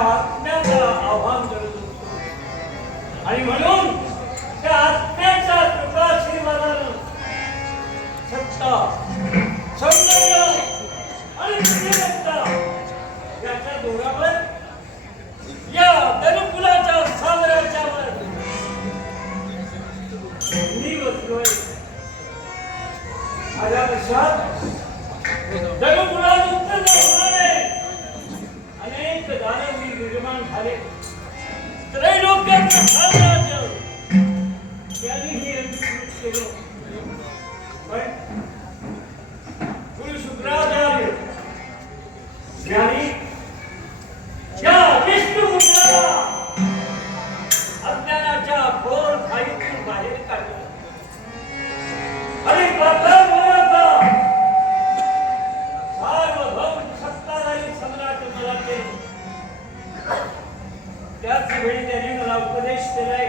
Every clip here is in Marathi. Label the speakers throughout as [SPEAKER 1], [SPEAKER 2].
[SPEAKER 1] आत्म्याला आव्हान करत होतो. आणि म्हणून त्या आत्म्याच्या कृपाशीर्वादानं सत्ता सौंदर्य आणि बुद्धिमत्ता याच्या दोरावर या दरुकुलाच्या सागराच्या वर मी बसलोय. माझ्या लक्षात दरुकुला उत्तर अनेक दानवी निर्माण झाले. त्रैलोक्याचं साम्राज्य. त्यांनीही केलं. पण गुरु शुक्राचार्य ज्ञानी त्याच वेळी त्यांनी मला उपदेश दिलाय.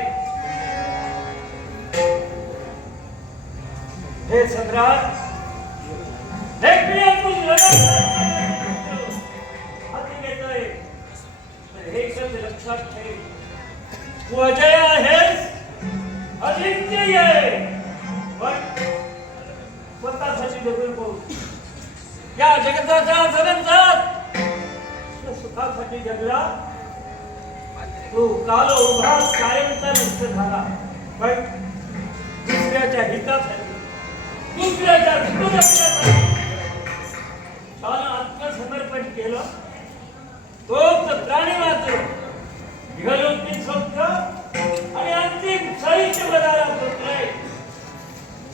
[SPEAKER 1] हे सम्राट एक मिनिट हाती घेतोय तर हे शब्द लक्षात ठेव. तू अजय आहेस अजिंक्य आहे. पण स्वतःसाठी जगून बोल या जगताच्या जगतात सुखासाठी जगला. तो काल उभा कायमचा नष्ट झाला. पण दुसऱ्याच्या हितासाठी दुसऱ्याच्या छान आत्मसमर्पण केलं. तो प्राणी वाचव घालून स्वतः